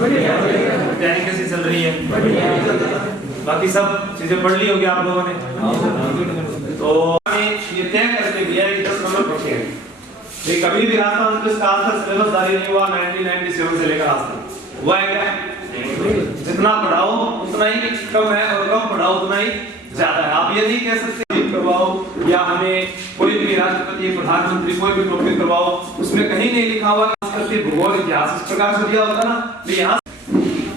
तैयारी कैसी चल रही है? बाकी सब चीजें पढ़ ली होगी आप लोगों ने। तो ये तय करके दिया है कि 10 नंबर पूछेंगे। ये कभी भी राजस्थान पुलिस का आज तक सिलेबस जारी नहीं हुआ 1997 से लेकर आज तक। हुआ है क्या? जितना पढ़ाओ उतना ही कम है और कम पढ़ाओ उतना ही ज्यादा है। आप ये नहीं कह सकते करवाओ या हमें कोई भी राष्ट्रपति प्रधानमंत्री कोई भी टॉपिक करवाओ उसमें कहीं नहीं लिखा हुआ भूगोल इतिहास इस प्रकार से दिया होता ना। तो यहाँ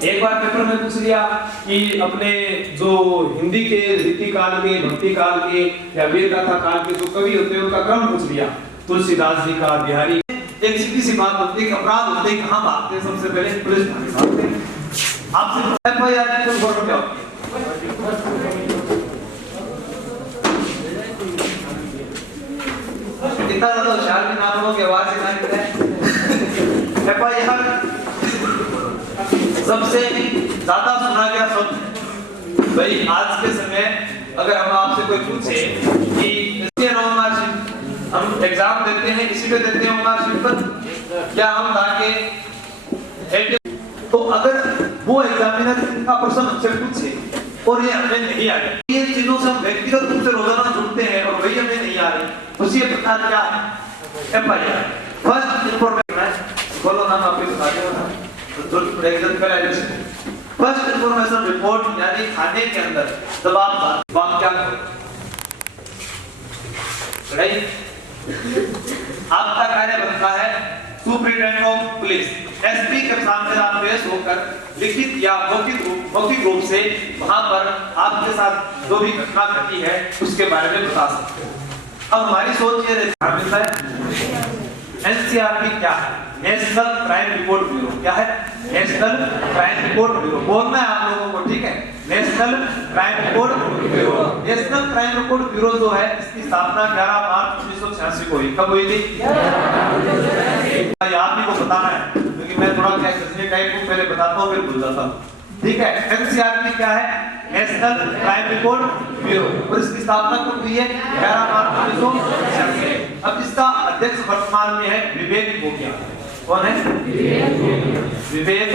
एक बार पेपर में पूछ लिया कि अपने जो हिंदी के रीति काल के भक्ति काल के या वीर गाथा काल के जो कवि होते हैं उनका क्रम पूछ लिया। तुलसीदास जी का, बिहारी। एक सीधी सी बात होती है कि अपराध होते ही कहाँ भागते हैं? सबसे पहले पुलिस भागते हैं। आपसे एफआईआर की तो गौरव क्या होती है? इतना ज्यादा होशियार भी ना लोगों की आवाज से ना निकले। एफआईआर सबसे ज्यादा सुना गया शब्द। भाई आज के समय अगर हम आपसे कोई पूछे कि हम एग्जाम देते हैं इसी पे देते हैं मार्कशीट पर क्या हम ताकि तो अगर वो एग्जामिनर का प्रश्न हमसे पूछे और ये हमें नहीं आ रही, ये चीजों से हम व्यक्तिगत रूप से रोजाना जुड़ते हैं और वही हमें नहीं आ रही, उसी प्रकार क्या है एफआईआर। फर्स्ट इंफॉर्मेशन है, बोलो नाम आपके बता दो ना, तो एग्जाम का एलिजिबल फर्स्ट इंफॉर्मेशन रिपोर्ट यानी खाने के अंदर जब आप क्या करो राइट, आपका कार्य बनता है सुप्रिटेंडेंट ऑफ पुलिस एसपी के सामने आप पेश होकर लिखित या मौखिक रूप से वहां पर आपके साथ जो भी घटना घटी है उसके बारे में बता सकते हैं। अब हमारी सोच ये रहती है एनसीआरबी क्या है? National crime report bureau. क्या है? National crime report bureau. बोलना है आप लोगों को, ठीक है? National crime report bureau. National crime report bureau जो है इसकी स्थापना 11 मार्च 1986 को हुई। कब हुई थी? आप ही को बताना है क्योंकि मैं थोड़ा क्या सजने टाइप को पहले बताता हूँ फिर भूल जाता हूँ, ठीक है? एनसीआरबी क्या है? National crime report bureau. और इसकी स्थापना कब हुई है? 11 मार्च 1986। अब इसका अध्यक्ष वर्तमान में है विवेक भोगिया। कौन है? विवेक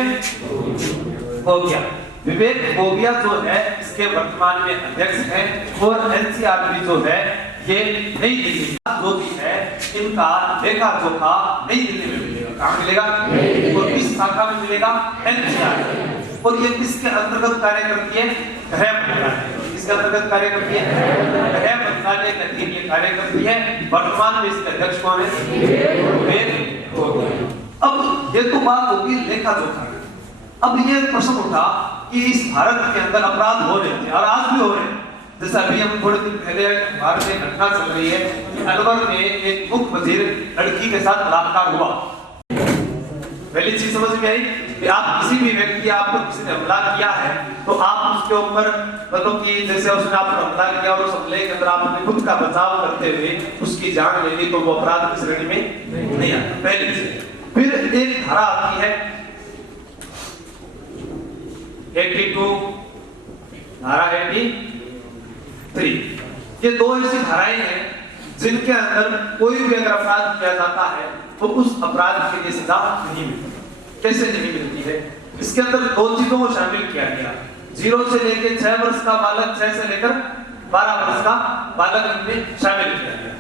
भोगिया। विवेक भोगिया जो है इसके वर्तमान में अध्यक्ष हैं और एनसीआरबी जो है ये नई दिल्ली जो भी है इनका लेखा जोखा नई दिल्ली में मिलेगा। कहाँ मिलेगा? और किस शाखा में मिलेगा? एनसीआरबी। और ये किसके अंतर्गत कार्य करती है? गृह मंत्रालय। किसके अंतर्गत कार्य करती है? गृह मंत्रालय के अधीन ये कार्य करती है। वर्तमान में इसके अध्यक्ष कौन है? अब ये तो बात होगी लेखा जोखा। अब ये प्रश्न उठा कि इस भारत के अंदर अपराध हो रहे थे और आज भी हो रहे हैं। जैसा अभी हम थोड़े दिन पहले भारत में घटना चल रही है कि अलवर में एक मुख्य वजीर लड़की के साथ बलात्कार हुआ। पहली चीज समझ में आई कि आप किसी भी व्यक्ति आपको किसी ने हमला किया है तो आप उसके ऊपर मतलब कि जैसे उसने आप पर हमला किया और उस हमले के अंदर आपने खुद का बचाव करते हुए उसकी जान ले ली तो वो अपराध की श्रेणी में नहीं आता। पहली चीज। फिर एक धारा आती है 82 धारा 83। ये दो ऐसी धाराएं हैं जिनके अंदर कोई भी अगर अपराध किया जाता है तो उस अपराध के लिए सजा नहीं मिलती। कैसे नहीं मिलती है? इसके अंदर दो चीजों को शामिल किया गया। 0 से लेकर 6 वर्ष का बालक, 6 से लेकर 12 वर्ष का बालक इनमें शामिल किया गया।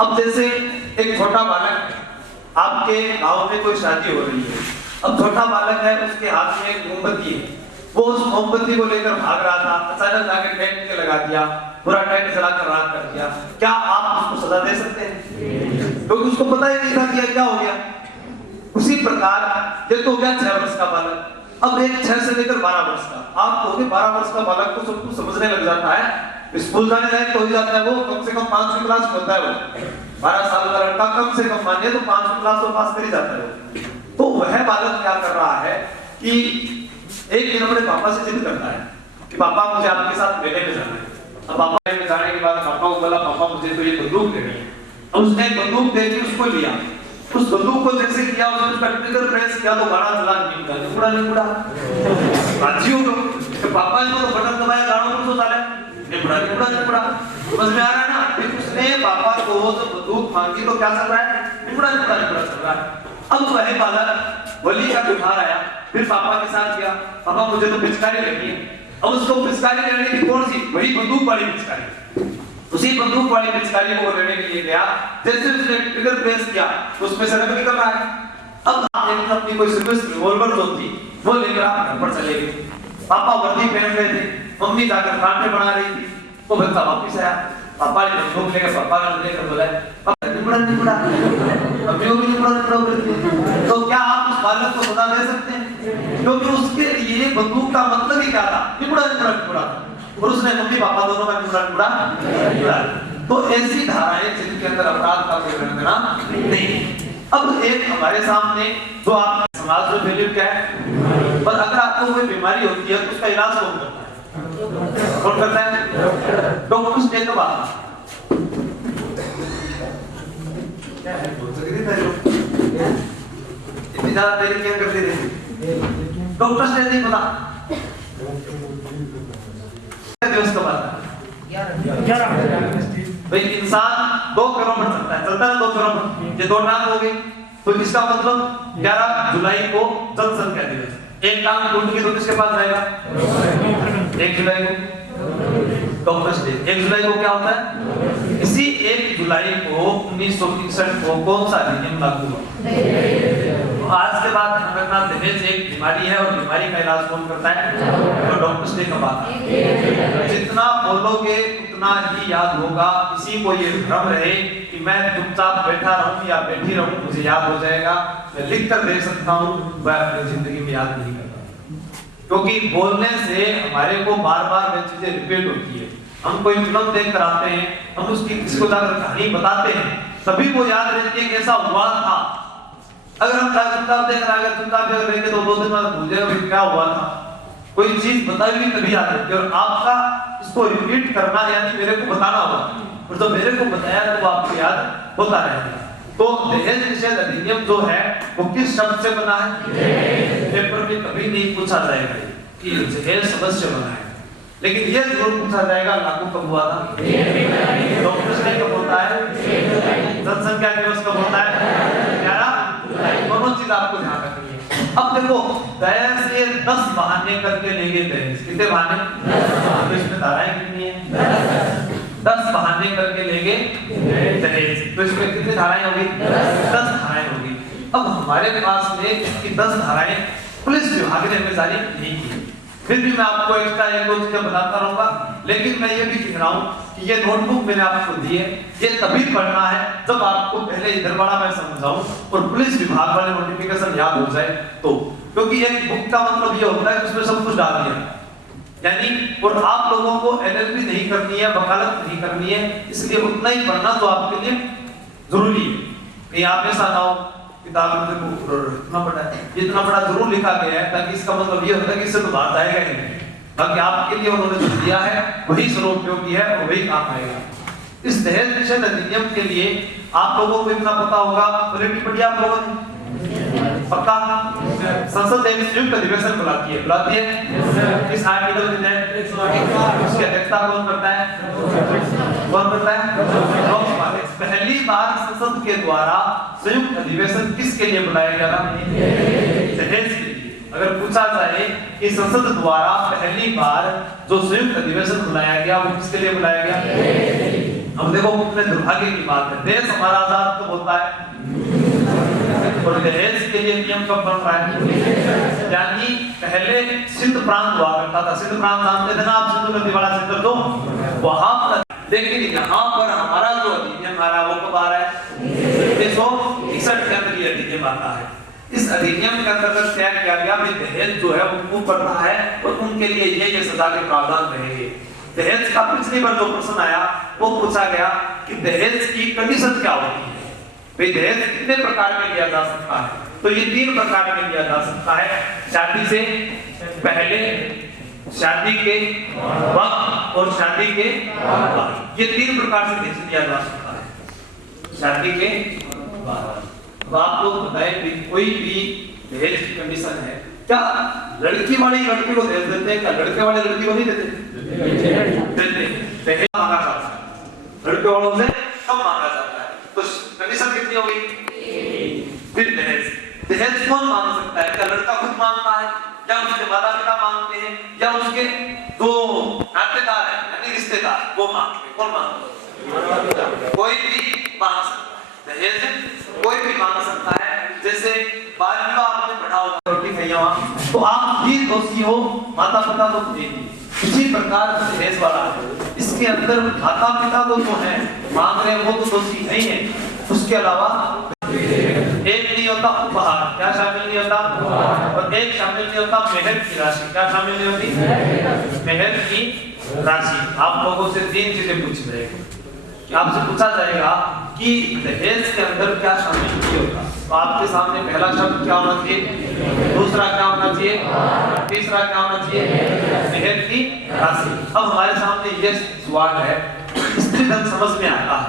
अब जैसे एक छोटा बालक, आपके गांव में कोई शादी हो रही है, अब छोटा बालक है उसके हाथ में एक मोमबत्ती है, वो उस मोमबत्ती को लेकर भाग रहा था, अचानक जाकर टेंट के लगा दिया, पूरा टेंट जलाकर राख कर दिया। क्या आप उसको सजा दे सकते हैं? क्योंकि उसको पता ही नहीं था कि क्या हो गया। उसी प्रकार ये तो हो गया 6 वर्ष का बालक। अब एक 6 से लेकर 12 वर्ष का, आप तो 12 वर्ष का बालक को सब कुछ समझने लग जाता है, स्कूल जाने लायक तो हो जाता है, वो कम से कम 5वीं क्लास में होता है। वो 12 साल का लड़का कम से कम मानिए तो 5वीं क्लास तो पास कर ही जाता है। तो वह बालक क्या कर रहा है कि एक दिन अपने पापा से जिद करता है कि पापा मुझे आपके साथ मेले में जाना है। अब पापा में जाने के बाद पापा को बोला पापा मुझे तो ये बंदूक लेनी है। अब उसने बंदूक दे दी, उसको लिया, उस बंदूक को जैसे किया उसने उसका ट्रिगर प्रेस किया तो गाना चला नहीं उड़ा राजी हो गए। तो पापा ने तो बटन दबाया, गाना तो चला नहीं उड़ा समझ में आ रहा है ना? फिर उसने पापा को तो बंदूक मांगी तो क्या चल रहा है? नहीं उड़ा चल रहा है। अब वही बालक वली का त्योहार आया, फिर पापा के साथ गया, पापा मुझे तो पिचकारी लेनी है। अब उसको पिचकारी लेने की कौन सी, वही बंदूक वाली पिचकारी, उसी बंदूक वाली पिचकारी को लेने के लिए गया। जैसे उसने ट्रिगर प्रेस किया उसमें से रंग निकल रहा है। अब आपने अपनी कोई सर्विस रिवॉल्वर जो थी वो लेकर आप घर पर चले गए। पापा वर्दी पहन रहे थे, मम्मी जाकर कांटे बना रही थी। वो बच्चा वापस आया, पापा ने बंदूक लेकर पापा का लेकर बोला, पापा निबड़ा अभी भी निबड़ा तो क्या आप उस बालक को सजा दे सकते हैं? क्योंकि उसके लिए बंदूक का मतलब ही क्या था, निबड़ा और उसने मम्मी पापा दोनों का निबड़ा। तो ऐसी धाराएं जिनके अंदर अपराध का कोई वर्णना नहीं। अब एक हमारे सामने जो आप समाज में वैल्यू क्या है, पर अगर आपको कोई बीमारी होती है तो उसका इलाज कौन करता है? कौन करता है? डॉक्टर्स डे कब आता है? इतनी ज्यादा देरी क्या करते रहे? डॉक्टर्स डे नहीं पता दिवस कब आता है? भाई इंसान 2 किलोमीटर चलता है, चलता है 2 किलोमीटर, ये 2 टांग हो गई, तो इसका मतलब 11 जुलाई को जनसंख्या दिवस। एक टांग टूट गई तो किसके पास जाएगा? 1 जुलाई को डॉक्टर्स डे। 1 जुलाई को क्या होता है? इसी 1 जुलाई को 1963 को कौन सा अधिनियम लागू हुआ? तो आज के बाद ध्यान रखना, दहेज एक बीमारी है और बीमारी का इलाज कौन करता है? तो डॉक्टर्स डे कब आता है? जितना बोलोगे उतना ही याद होगा। किसी को ये भ्रम रहे कि मैं चुपचाप बैठा रहूं या बैठी रहूं मुझे याद हो जाएगा, मैं लिख कर दे सकता हूं, वह अपनी जिंदगी में याद नहीं करता। क्योंकि बोलने से हमारे को बार-बार वे चीजें रिपीट होती है। हम कोई फिल्म देख कर आते हैं, हम उसकी किसी को जाकर कहानी बताते हैं, तभी वो याद रहती है कि ऐसा हुआ था। अगर हम चुपचाप देख रहे हैं, चुपचाप देख रहे हैं तो 2 दिन बाद भूल जाएगा कि क्या हुआ था। कोई चीज बताई हुई तभी याद रहती है, और आपका इसको रिपीट करना यानी मेरे को बताना होगा, और जब मेरे को बताया तो आपको याद होता रहेगा। तो दहेज निषेध अधिनियम जो है वो किस शब्द से बना है? पेपर में कभी नहीं पूछा जाएगा कि दहेज शब्द से बना है, लेकिन ये जरूर पूछा जाएगा लागू कब हुआ था? डॉक्टर्स डे कब होता है? जनसंख्या दिवस कब होता है? 11 जुलाई। दोनों चीज आपको ध्यान रखनी है। अब देखो, दहेज से 10 बहाने करके लेंगे दहेज। कितने बहाने? 10। इसमें धाराएं कितनी है? 10 बहाने करके लेंगे दहेज। तो इसमें कितनी धाराएं होगी? 10 धाराएं होगी। अब हमारे पास में इसकी 10 धाराएं पुलिस विभाग ने हमें जारी नहीं की, फिर भी मैं आपको एक्स्ट्रा 1-2 चीजें बताता रहूंगा। लेकिन मैं ये भी कह रहा हूं कि ये नोटबुक मैंने आपको दी है, ये तभी पढ़ना है जब आपको पहले इधर वाला मैं समझाऊं और पुलिस विभाग वाले नोटिफिकेशन याद हो जाए तो। क्योंकि एक बुक का मतलब ये होता है कि उसमें सब कुछ डाल दिया यानी, और आप लोगों को एलएलबी नहीं करनी है, वकालत नहीं करनी है, इसलिए उतना ही पढ़ना तो आपके लिए जरूरी है। कहीं आप ऐसा ना हो किताब में इतना बड़ा है, इतना बड़ा जरूर लिखा गया है ताकि इसका मतलब ये होता है कि इससे तो बात आएगा ही नहीं। बाकी आपके लिए उन्होंने जो दिया है वही सर्वोपयोगी है और वही काम आएगा। इस दहेज निषेध अधिनियम के लिए आप लोगों को इतना पता होगा, पॉलिटी पढ़ी आप लोगों ने पक्का? संसद एक संयुक्त अधिवेशन बुलाती है इस आर्टिकल के तहत। उसकी अध्यक्षता कौन करता है? कौन करता है? लोकसभा। पहली बार संसद के द्वारा संयुक्त अधिवेशन किसके लिए बुलाया गया था? दहेज के लिए। अगर पूछा जाए कि संसद द्वारा पहली बार जो संयुक्त अधिवेशन बुलाया गया वो किसके लिए बुलाया गया? अब देखो कितने दुर्भाग्य की बात है, देश हमारा आजाद कब होता है और दहेज के लिए नियम कब बन रहा है? यानी पहले सिंध प्रांत हुआ करता था, सिंध प्रांत जानते थे ना आप, सिंधु नदी वाला क्षेत्र तो वहां पर, लेकिन यहाँ पर हमारा जो अधिनियम आ रहा है वो कब आ रहा है? 1961 के अंदर ये अधिनियम आता है। इस अधिनियम के अंतर्गत तय किया गया कि दहेज जो है वो खूब बढ़ रहा है और उनके लिए ये सजा के प्रावधान रहेंगे। दहेज का पिछली बार जो प्रश्न आया वो पूछा गया कि दहेज की कंडीशन क्या होती है, भाई दहेज कितने प्रकार में लिया जा सकता है? तो ये 3 प्रकार में लिया जा सकता है, शादी से पहले, शादी के वक्त और शादी के बाद। ये 3 प्रकार से दहेज लिया जा सकता है, शादी के बाद। अब आप लोग बताएं कोई भी दहेज की कंडीशन है क्या? लड़की वाले लड़के को दहेज देते हैं क्या? लड़के वाले लड़की को नहीं देते? दहेज मांगा जाता है, लड़के वालों से कम मांगा जाता है। तो कंडीशन कितनी होगी? फिर दहेज दहेज कौन मांग सकता है? क्या लड़का खुद मांगता है, या उसके माता पिता मांगते हैं, या उसके दो नातेदार हैं यानी रिश्तेदार वो मांगते हैं? कौन मांगता है? कोई भी मांग सकता है दहेज, कोई भी मांग सकता है। जैसे बाल विवाह आपने पढ़ा होगा रोटी खैया, तो आप भी दोषी हो, माता पिता तो देंगे। इसी प्रकार दहेज वाला है, इसके अंदर माता पिता तो जो है मांग रहे वो तो दोषी नहीं है, उसके अलावा एक नहीं होता उपहार, क्या शामिल नहीं होता? और एक शामिल नहीं होता मेहर की राशि, क्या शामिल नहीं होती? मेहर की राशि। आप लोगों से 3 चीजें पूछ रहे हैं, आपसे पूछा जाएगा कि दहेज के अंदर क्या शामिल नहीं होता, तो आपके सामने पहला शब्द क्या होना चाहिए, दूसरा क्या होना चाहिए, तीसरा क्या होना चाहिए? मेहर की राशि। अब हमारे सामने ये सवाल है, स्त्री धन समझ में आता है,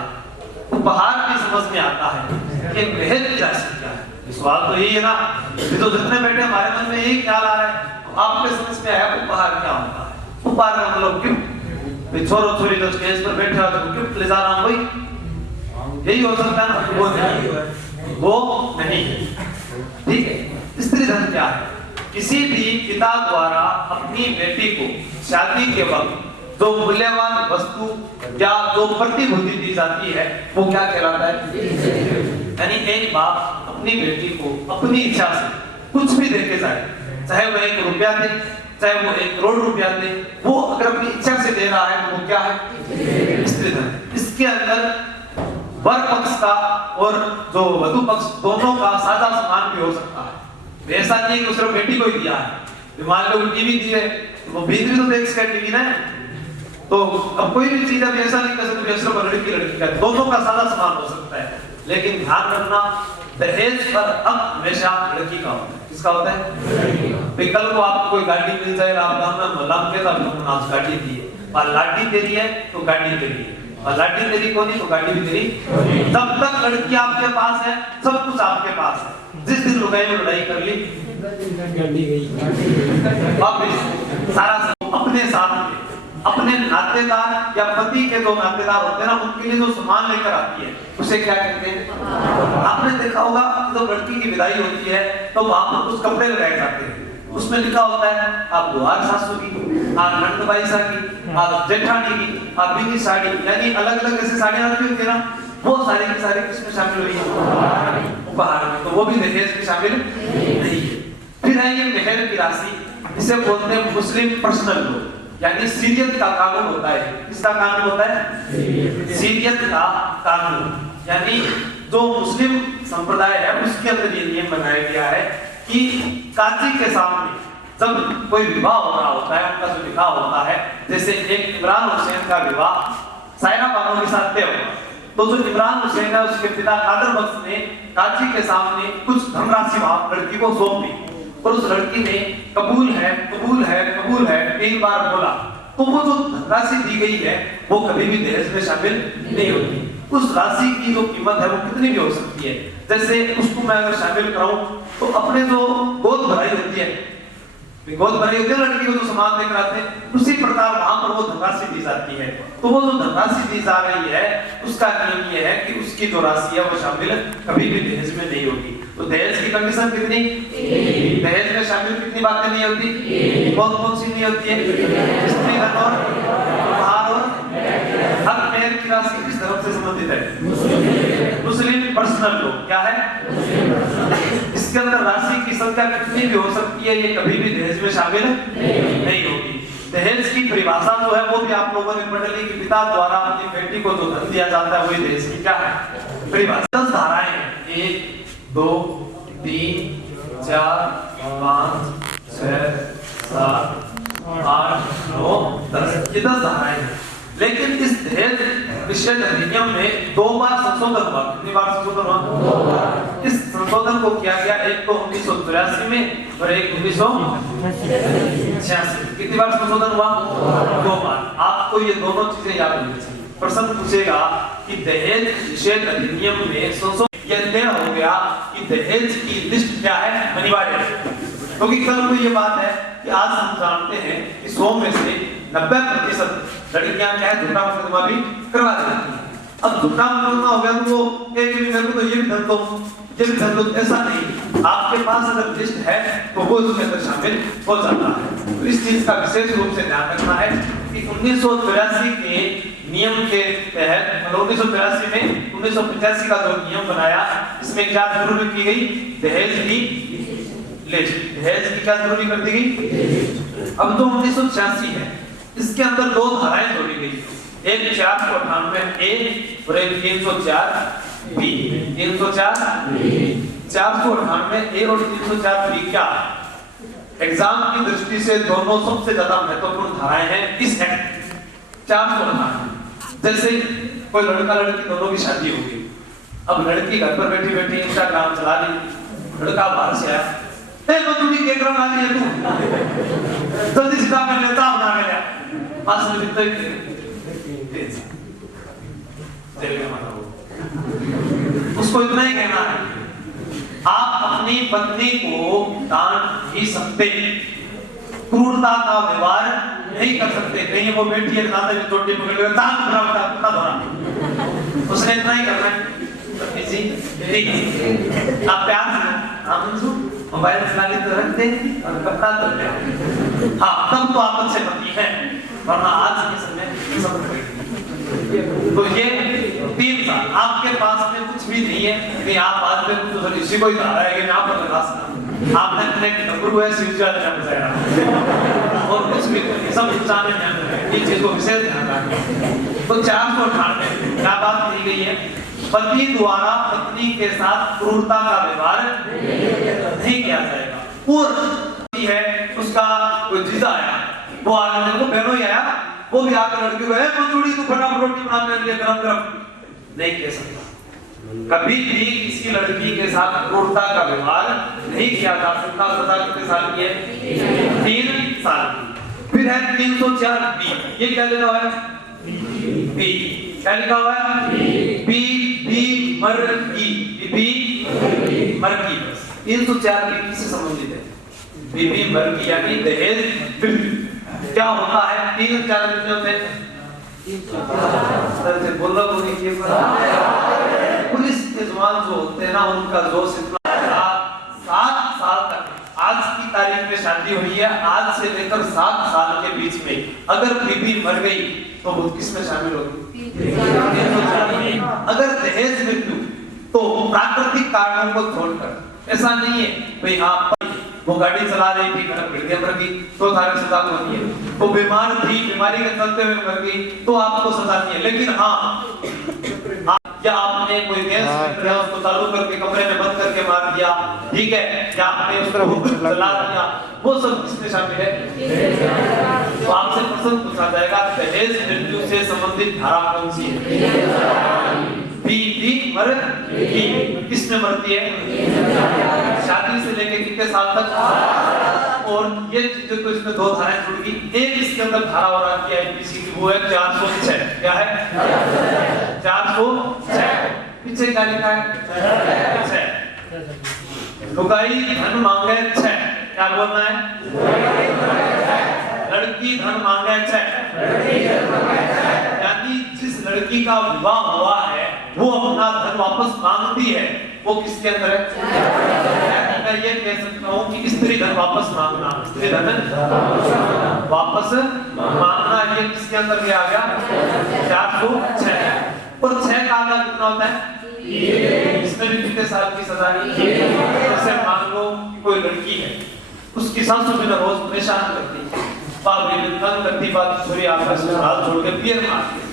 उपहार भी समझ में आता है, कि मेहर की राशि क्या है? सवाल तो यही है ना, तो जितने बैठे हमारे मन में यही ख्याल आ रहा है। आपके समझ में आया उपहार क्या होता है? उपहार का मतलब गिफ्ट, छोरो छोरी तो स्टेज पर बैठे हो तो गिफ्ट ले जा रहा हूं भाई, यही हो सकता है ना? वो नहीं है, वो नहीं है, ठीक है। स्त्री धन क्या है? किसी भी पिता द्वारा अपनी बेटी को शादी के वक्त जो मूल्यवान वस्तु या जो प्रतिभूति दी जाती है वो क्या कहलाता है? यानी एक बाप अपनी बेटी को अपनी इच्छा से कुछ भी देके जाए, चाहे वो 1 रुपया दे, चाहे वो 1 करोड़ रुपया दे, वो अगर अपनी इच्छा से दे रहा है तो वो क्या है? स्त्री धन। इसके अंदर वर पक्ष का और जो वधु पक्ष दोनों का साझा सामान भी हो सकता है। ऐसा नहीं कि सिर्फ बेटी को ही दिया है, मान लो टीवी दी है तो वो बीच भी तो देख सकते टीवी ना, तो अब कोई भी चीज अभी ऐसा नहीं कर सकते सिर्फ लड़की का, दोनों का साझा सामान हो सकता है। लेकिन ध्यान रखना, दहेज पर हक हमेशा लड़की का होता है। किसका होता है? कल को आपको कोई गाड़ी मिल जाए, आप गांव में मोहल्ला में कहता हूं आज गाड़ी दी है, और लाठी तेरी है तो गाड़ी तेरी है, और लाठी तेरी को नहीं तो गाड़ी भी तेरी। जब तक लड़की आपके पास है सब कुछ आपके पास है। जिस दिन लुगाई में लड़ाई कर ली गाड़ी गई, वापस सारा अपने साथ में अपने नातेदार या पति के जो नातेदार होते हैं ना, उनके लिए जो सामान लेकर आती है उसे क्या कहते हैं? आपने देखा होगा जब लड़की की विदाई होती है तो वहां पर कुछ कपड़े लगाए जाते हैं, उसमें लिखा होता है आप दुआर सासू की, आप नंदबाई सा की, आप जेठानी की, आप बीनी साड़ी, यानी अलग अलग ऐसी साड़ियां होती है ना, वो सारी की सारी किसमें शामिल हुई है? उपहार में। तो वो भी दहेज में शामिल नहीं है। फिर है ये मेहर की राशि, इसे बोलते हैं मुस्लिम पर्सनल लॉ, यानी सीरियत का कानून होता है। किसका कानून होता है? सीरियत का कानून। यानी जो मुस्लिम संप्रदाय है उसके अंदर ये नियम बनाया गया है कि काजी के सामने जब कोई विवाह हो रहा होता है, उनका जो विवाह होता है, जैसे एक इमरान हुसैन का विवाह सायरा बानो के साथ तय हुआ, तो जो इमरान हुसैन है उसके पिता कादर बख्श ने काजी के सामने कुछ धनराशि लड़की को सौंप दी, और उस लड़की ने कबूल है कबूल है कबूल है 3 बार बोला, तो वो जो राशि दी गई है वो कभी भी दहेज में शामिल नहीं होती। उस राशि की जो कीमत है वो कितनी भी हो सकती है। जैसे उसको मैं अगर शामिल कराऊं तो अपने जो गोद भराई होती है, गोद भराई होती है लड़की को जो सामान लेकर आते हैं, उसी प्रकार वहां पर वो धनराशि दी जाती है। तो वो जो धनराशि दी जा रही है उसका नियम ये है कि उसकी जो राशि है वो शामिल कभी भी दहेज में नहीं होगी। तो दहेज की कंडीशन कितनी? दहेज में शामिल कितनी बातें नहीं होती? कौन कौन सी नहीं होती है? स्त्री धन और उपहार और हक। मेहर की राशि किस धर्म से संबंधित है? मुस्लिम पर्सनल लॉ। क्या है? इसके अंदर राशि की संख्या कितनी भी हो सकती है, ये कभी भी दहेज में शामिल नहीं होगी। दहेज की परिभाषा जो है वो भी आप लोगों ने पढ़ ली कि पिता द्वारा अपनी बेटी को जो धन दिया जाता है वही दहेज की क्या है परिभाषा। 10 धाराएं हैं, 1 2 3 4 5 6 7 8 9 10, ये 10 धाराएं हैं। लेकिन इस दहेज निषेध अधिनियम में 2 बार संशोधन हुआ। कितनी बार संशोधन हुआ? 2 बार। इस संशोधन को किया गया, एक तो 1983 में और एक 1986। कितनी बार संशोधन हुआ? 2 बार। आपको ये दोनों चीजें याद होनी चाहिए। प्रश्न पूछेगा कि दहेज निषेध अधिनियम में संशोधन यह तय हो गया कि दहेज की लिस्ट क्या है? अनिवार्य है। क्योंकि कल को ये बात है कि आज हम जानते हैं कि 100 में से 90% लड़कियां क्या है झूठा मुकदमा भी करवा देती हैं। अब झूठा मुकदमा हो गया तो वो एक भी मेरे को तो ये भी धन दो, ये भी जरूरत ऐसा नहीं, आपके पास अगर लिस्ट है तो वो उसके अंदर शामिल हो जाता है। तो इस चीज का विशेष रूप से ध्यान रखना है कि 1983 के नियम के तहत, मतलब 1983 में 1985 का जो नियम बनाया, इसमें क्या जरूरी की गई, दहेज की लिस्ट, दहेज की क्या जरूरी कर दी गई। अब जो 1986 है इसके अंदर दो धाराएं जोड़ी गई, एक 498 ए और एक 304 बी। 498 ए और 304 बी क्या एग्जाम की दृष्टि से दोनों सबसे ज्यादा महत्वपूर्ण धाराएं हैं इस एक्ट 498। जैसे कोई लड़का लड़की दोनों की शादी होगी, अब लड़की घर पर बैठी बैठी इंस्टाग्राम चला रही, लड़का बाहर से आया, बंदूकी के क्रम आ गई है तू, जल्दी सीधा कर लेता बना के लिया पास में जितना ही जेल में मारा हो। उसको इतना ही कहना है, आप अपनी पत्नी को डांट ही सकते, क्रूरता का व्यवहार नहीं कर सकते। कहीं वो बैठी है ना तो चोटी पकड़ के दांत बना दो, उसने इतना ही करना है। जी ठीक है, आप प्यार से आप मोबाइल चला ले तो रख दे और कपड़ा तो ले, हाँ तब तो आप अच्छे पति हैं, वरना आज के समय समझ गए। तो ये 3 साल आपके पास में कुछ भी नहीं है कि आप बाद में कुछ इसी को ही धारा है कि मैं आपको लगा सकता, आपने कनेक्ट नंबर को है स्विच वाले में जाएगा और कुछ भी नहीं, सब इंसान में ये चीज को विशेष ध्यान रखना। तो 498 क्या बात कही गई है, पति द्वारा पत्नी के साथ क्रूरता का व्यवहार नहीं किया जाएगा। और है उसका कोई जीजा आया, वो आगे देखो बहनों ही आया, वो भी आकर लड़की को मंजूरी तू फटाफट रोटी बना मेरे लिए गरम गरम नहीं कह सकता। कभी भी किसी लड़की के साथ क्रूरता का व्यवहार नहीं किया जा सकता। सजा कितने साल की है, 3 साल। फिर है 304 बी, ये क्या लिखा हुआ है, बी क्या लिखा हुआ है, बी बी मरगी, बी मरगी। 304 बी किससे संबंधित है, बीबी मरगी यानी दहेज। क्या होता है, 3-4 होते हैं, बोलो पुलिस के जवान जो होते हैं ना, उनका जोश इतना 7 साल तक, आज की तारीख में शादी हुई है, आज से लेकर 7 साल के बीच में अगर बीबी मर गई तो वो किसमें शामिल होगी, अगर दहेज मृत्यु तो प्राकृतिक कारणों को छोड़कर। ऐसा नहीं है भाई हाँ वो गाड़ी चला रही थी घर में मर गई तो थारे सजा होती है, वो बीमार थी बीमारी के चलते हुए मर गई तो आपको सजा नहीं है। लेकिन हाँ या आपने कोई गैस उसको चालू करके कमरे में बंद करके मार दिया, ठीक है, या आपने उसको जला दिया, वो सब किसमें शामिल है। तो आपसे प्रश्न पूछा जाएगा दहेज मृत्यु से संबंधित धारा कौन सी है, बीबी मरगी किसमें मरती है, शादी से लेके कितने साल तक। और ये चीजें तो इसमें 2 धाराएं जुड़ गई, एक इसके अंदर धारा और आती है आईपीसी की, वो है 406। क्या है 406, पीछे क्या लिखा है 6। लुगाई धन मांगे 6, क्या बोलना है, लड़की धन मांगे 6, यानी जिस लड़की का विवाह हुआ है वो अपना धन वापस मांगती है, वो किसके अंदर है। मैं ये कह सकता हूँ कि स्त्री धन वापस मांगना, स्त्री धन वापस मांगना, ये किसके अंदर भी आ गया 406। और 6 का आधा कितना होता है, इसमें भी कितने साल की सजा है। जैसे मान लो कोई लड़की है, उसकी सासू बिना रोज परेशान करती, बाप भी तंग करती, बात छोड़ी आपका ससुराल छोड़ के पियर मारती।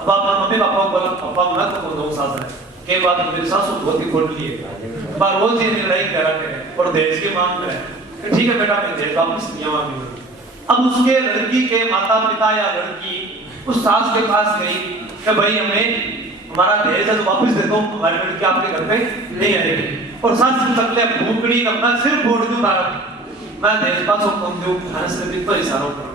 अब आप मम्मी पापा को बोला पापा मत को 2 सास है के बाद मेरी सासू बहुत ही खोट लिए, बार रोज ये लड़ाई करा करे और दहेज की मांग करे, ठीक है बेटा मैं दहेज वापस लिया मांगी। अब उसके लड़की के माता पिता या लड़की उस सास के पास गई कि भाई हमें हमारा दहेज तो वापस दे दो, हमारी लड़की आपके घर पे नहीं आएगी। और सास से तकले भूखड़ी अपना सिर फोड़ दूं तारा, मैं दहेज पास को कम दूं, खाने से भी तो इशारा करना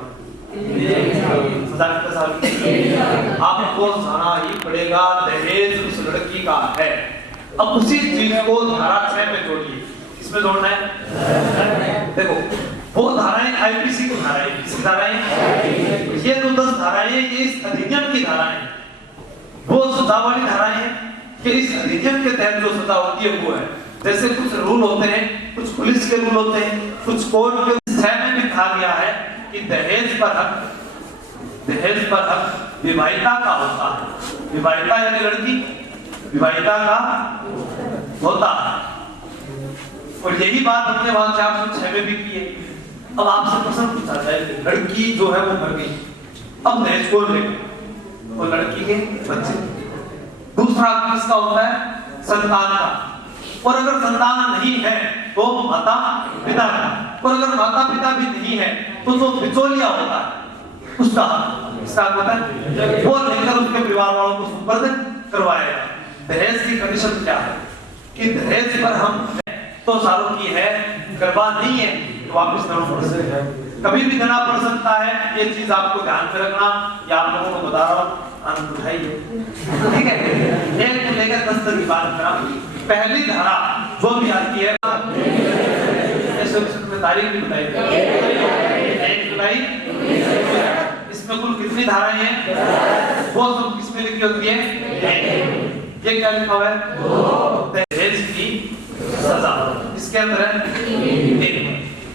आपको जाना ही पड़ेगा, दहेज उस लड़की का है। अब उसी चीज को धारा 6 में जोड़िए, इसमें जोड़ना है। देखो वो धाराएं आईपीसी की धाराएं, किसकी धाराएं, ये तो 10 धाराएं ये इस अधिनियम की धाराएं, वो सजा वाली धाराएं हैं कि इस अधिनियम के तहत जो सजा होती है वो है। जैसे कुछ रूल होते हैं, कुछ पुलिस के रूल होते हैं, कुछ कोर्ट के 6 में भी कहा गया है कि दहेज पर हक विवाहिता का होता है। विवाहिता यानी लड़की, विवाहिता का होता है। और यही बात हमने वहां 406 में भी की है। अब आपसे प्रश्न पूछा जाए, लड़की जो है वो मर गई, अब दहेज कौन लेगा? वो लड़की के बच्चे। दूसरा किसका होता है? संतान का। और अगर संतान नहीं है तो माता पिता का। और अगर माता पिता भी नहीं है तो जो बिचौलिया होता है उसका किसका होता है? वो लेकर उसके परिवार वालों को सुपुर्द करवाएगा। दहेज की कंडीशन क्या है कि दहेज पर हम तो सालों की है, करवा नहीं है तो वापस देना पड़ सकता है, कभी भी देना पड़ सकता है। ये चीज आपको ध्यान में रखना, या आप लोगों को बता रहा हूं, आनंद उठाइए, ठीक है। एक को लेकर 10 तक की बात करा। पहली धारा जो भी आती है, में तारीख भी बताई, 1 जुलाई। इसमें कुल कितनी धाराएं हैं? वो सब किसमें लिखी होती है? ये क्या लिखा हुआ है? दहेज की सजा इसके अंदर है 3।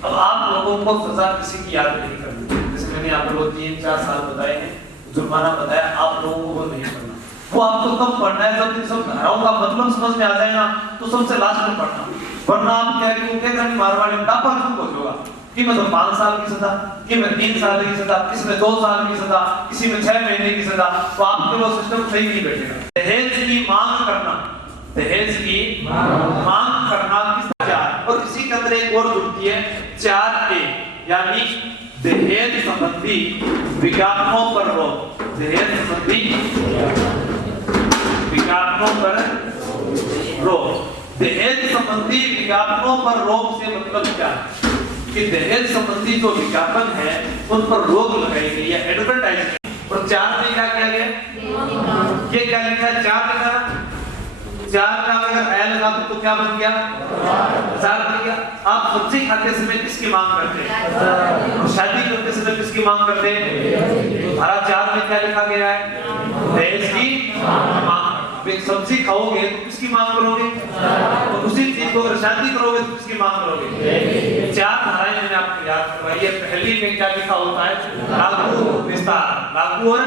अब आप लोगों को सजा किसी की याद नहीं करनी, जैसे मैंने आप लोगों को 3-4 साल बताए हैं, जुर्माना बताया, आप लोगों को वो नहीं करना। वो आपको तब पढ़ना है जब इन सब धाराओं का मतलब समझ में आ जाए ना, तो सबसे लास्ट में पढ़ना। वरना आप क्या कहेंगे मारवाड़ी में डापा क्यों पहुंचोगा कि मतलब 5 साल की सजा, कि मैं 3 साल की सजा, किसी में 2 साल की सजा, किसी में 6 महीने की सजा, तो आपके वो सिस्टम सही नहीं बैठेगा। दहेज की मांग करना, दहेज की मांग करना किस क्या? और इसी के अंदर एक और जुड़ती है 4A, यानी दहेज संबंधी विज्ञापनों पर रोक। दहेज संबंधी विज्ञापनों पर रोक। दहेज संबंधी विज्ञापनों पर रोक से मतलब क्या है कि दहेज संबंधी जो विज्ञापन है उन पर रोक लगाई गई है, एडवर्टाइजमेंट। और 4 में क्या किया गया? ये क्या लिखा है? 4 लिखा, 4 का अगर ए लगा तो क्या बन गया? 4 बन गया। आप सब्जी खाते समय किसकी मांग करते हैं? शादी करते समय किसकी मांग करते हैं? तो धारा 4 में क्या लिखा गया है? दहेज की मांग। एक सब्जी खाओगे तो किसकी मांग करोगे? और उसी चीज को अगर शादी करोगे तो किसकी मांग करोगे? 4 धाराएं मैंने आपको याद करवाई है। पहली में क्या लिखा होता है? लागू विस्तार, लागू और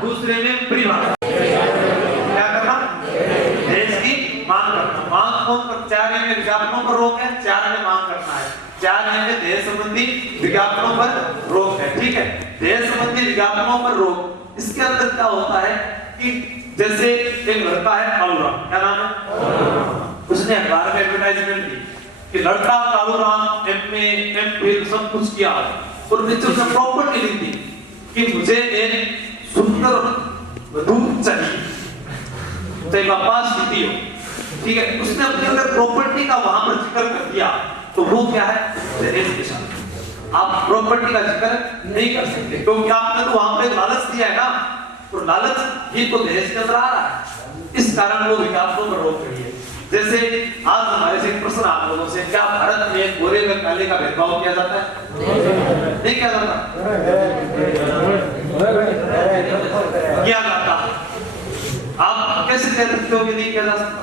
दूसरे में परिभाषा। क्या करना? दहेज की मांग करना। मांग कौन कर? 4 में विज्ञापनों पर रोक है, 4 में मांग करना है, 4 में दहेज संबंधी विज्ञापनों पर रोक है, ठीक है। दहेज संबंधी विज्ञापनों पर रोक, इसके अंदर क्या होता है कि जैसे एक लड़का है कालूराम, क्या नाम है? उसने अखबार में एडवर्टाइजमेंट दी कि लड़का कालूराम एमए एमफिल सब कुछ किया, और नीचे उसने प्रॉपर्टी लिख दी कि मुझे एक सुंदर वधू चाहिए, चाहे पास स्थिति हो, ठीक है। उसने अपने अगर प्रॉपर्टी का वहां पर जिक्र कर दिया तो वो क्या है? दहेज के साथ आप प्रॉपर्टी का जिक्र नहीं कर सकते, क्योंकि आपने तो वहां पे लालच दिया है ना, और लालच ही तो दहेज के अंदर आ रहा है। इस कारण वो विज्ञापनों पर रोक रही है। जैसे आज हमारे से प्रश्न आप लोगों से, क्या भारत में गोरे में काले का भेदभाव किया जाता है? नहीं किया जाता? किया जाता। आप कैसे कह सकते हो कि नहीं किया जा सकता?